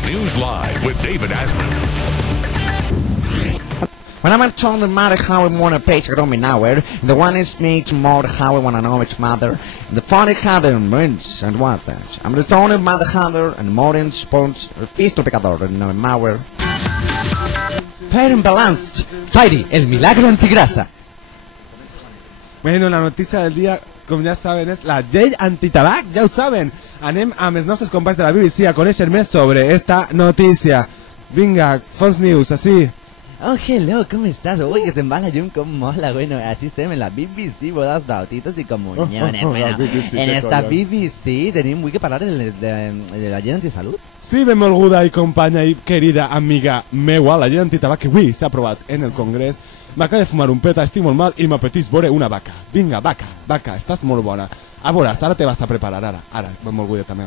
Fox News Live with David Asman. When I'm told the matter how I want a page around me now, the one is me tomorrow how I want to know its mother, and the funny father wins and what that. I'm the tone of mother father and modern spawns, el fisto pecador, and no mower. Fair and balanced, Fairy, el milagro antigrasa. Bueno, la notícia del dia, com ja saben, és la llei antitabac, ja ho saben. Anem amb els nostres companys de la BBC a conèixer més sobre esta notícia. Vinga, Fox News, así. Oh, hello, ¿cómo estás? Uy, que se embala Jun, cómo mola. Bueno, así estamos en la BBC, bodas, bautitos y comuniones. Bueno, en esta BBC tenim avui que parlar de la llei antisalut. Sí, benvolguda i companya i querida amiga meua, la llei antitabac que avui s'ha aprovat en el Congrés. M'acaba de fumar un peta, estic molt mal i m'apeteix veure una vaca. Vinga, vaca, estàs molt bona. A veuràs, ara te vas a preparar, ara, benvolguda també.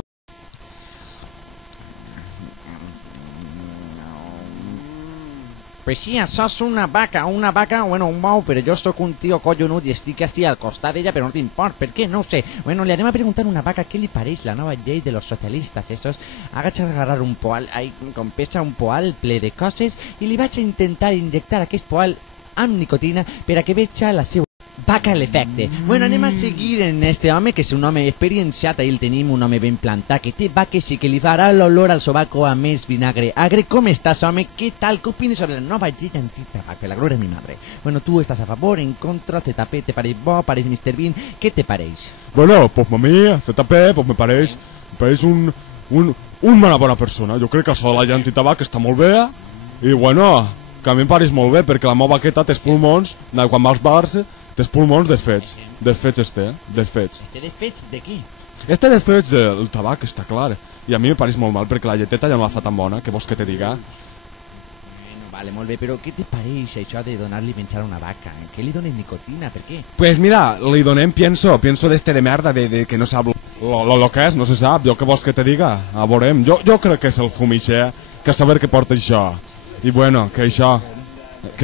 Pues sí, sos una vaca, bueno, un bou, però jo sóc un tio collonut i estic així al costat d'ella, però no t'import, per què? No ho sé. Bueno, li anem a preguntar a una vaca què li pareix la nova llei de los socialistas, esos. Agacha a agarrar un poal, com pesa un poal ple de coses, i li vaig a intentar injectar aquest poal amb nicotina per a que veja la seva vaca l'efecte. Bueno, anem a seguir en este home, que és un home experienciat, ahí el tenim, un home ben plantat, que té vaques i que li farà l'olor al sobaco a més vinagre agre. Com estàs, home? Què tal? Què opines sobre la nova llei antitabac? Per la gloria de mi madre. Bueno, tu estàs a favor, en contra, ZP, te pareix bo, pareix Mr. Bean, què te pareix? Bueno, pues a mí, ZP, pues me pareix una bona persona. Jo crec que això de la llei antitabac està molt bé, i bueno, que a mi em pareix molt bé, perquè la meva vaqueta té pulmons, quan va als bars, té pulmons desfets este, desfets. Este desfets de què? Este desfets del tabac, està clar, i a mi me pareix molt mal, perquè la lleteta ja no la fa tan bona, que vols que te diga? Bueno, vale, molt bé, però què te pareix això de donar-li menjar a una vaca? Què li dones nicotina? Per què? Pues mira, li donem pienso d'este de merda, de que no sap lo que és, no se sap, jo què vols que te diga? A veurem, jo crec que és el fumixer, que saber què porta això, i bueno, que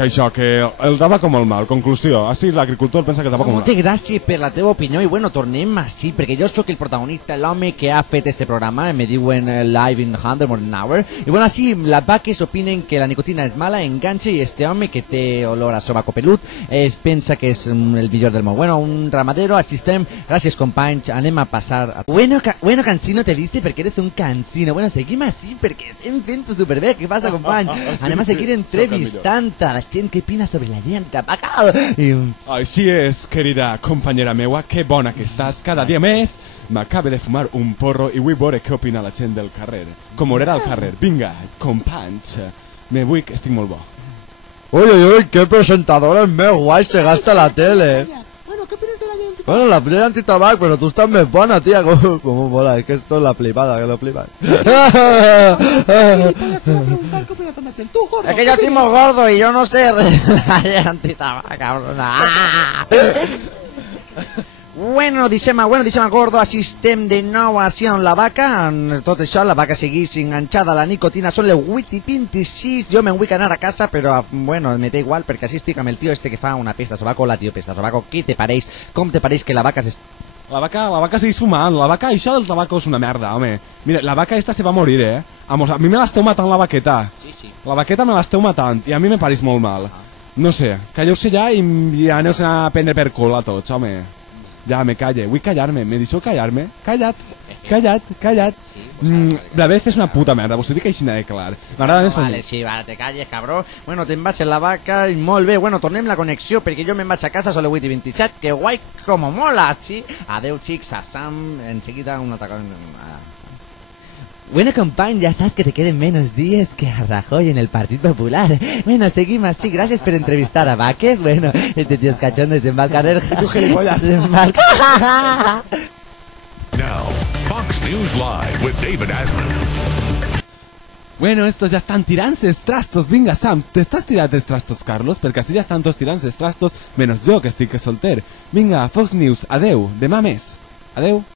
el tabac com el mal, conclusió, així l'agricultor pensa que el tabac com el mal. Moltes gràcies per la teva opinió i bueno, tornem així, perquè jo sóc el protagonista, l'home que ha fet este programa, me diuen live in 100 more an hour, i bueno, així, les vaques opinen que la nicotina és mala, enganxa, i este home que té olor a sobaco pelut, pensa que és el millor del món. Bueno, un ramadero, així estem, gràcies companys, anem a passar. Bueno, cansino te dice perquè eres un cansino. Bueno, seguim així perquè estem fent-ho superbé, què passa company? Anem a seguir entrevistant la gent que opina sobre la llei antitabac. Així és, querida companyera meua, que bona que estàs, cada dia més m'acaba de fumar un porro i vull veure què opina la gent del carrer, com era al carrer. Vinga, companys, me vull que estic molt bo. Uy, qué presentadores més guais que gasta la tele. Bueno, ¿qué opinas de la llei antitabac? Bueno, la llei antitabac, pero tú estás más buena, tía. Como mola, es que esto es la flipada, que lo flipas. Es que yo estoy muy gordo y yo no sé la llei antitabac, cabrona. Bueno, deixem el gordo, així estem de nou així amb la vaca, tot això, la vaca segueix enganxada a la nicotina, són les 8:26, jo me'n vull anar a casa, però bueno, me té igual, perquè així estic amb el tio este que fa una pesta sobaco, la tio pesta sobaco, què te pareix? Com te pareix que la vaca La vaca segueix fumant, la vaca, això del tabaco és una merda, home. Mira, la vaca esta se va morir, Vamos, a mi me l'esteu matant la vaqueta. Sí. La vaqueta me l'esteu matant, i a mi me pareix molt mal. No sé, calleu-se ja i ja aneu a prendre per cul a tots, home. Ja, me calle, vull callar-me, me deixeu callar-me? Callat. La vez és una puta merda, vos ho dic així de clar. M'agrada més... Vale, sí, vale, te calles, cabró. Bueno, te'n vas en la vaca i molt bé. Bueno, tornem la connexió perquè jo me'n vaig a casa, són les 8:27, que guai com mola, sí? Adeu, xics, a Sam, enseguida un atacón... Bueno, company, ya sabes que te queden menos días que a Rajoy en el Partido Popular. Bueno, seguimos así. Gracias por entrevistar a Vaques. Bueno, este tío es cachondo y se va a caer. Tu gilipollas. Now, Fox News Live with David Asman. Bueno, estos ya están tirant-se trastos. Vinga, Sam, t'estàs tirant els trastos, Carlos? Perquè així ja estan tots tirant-se trastos, menys jo, que estic solter. Vinga, Fox News, adeu. Demà més. Adeu.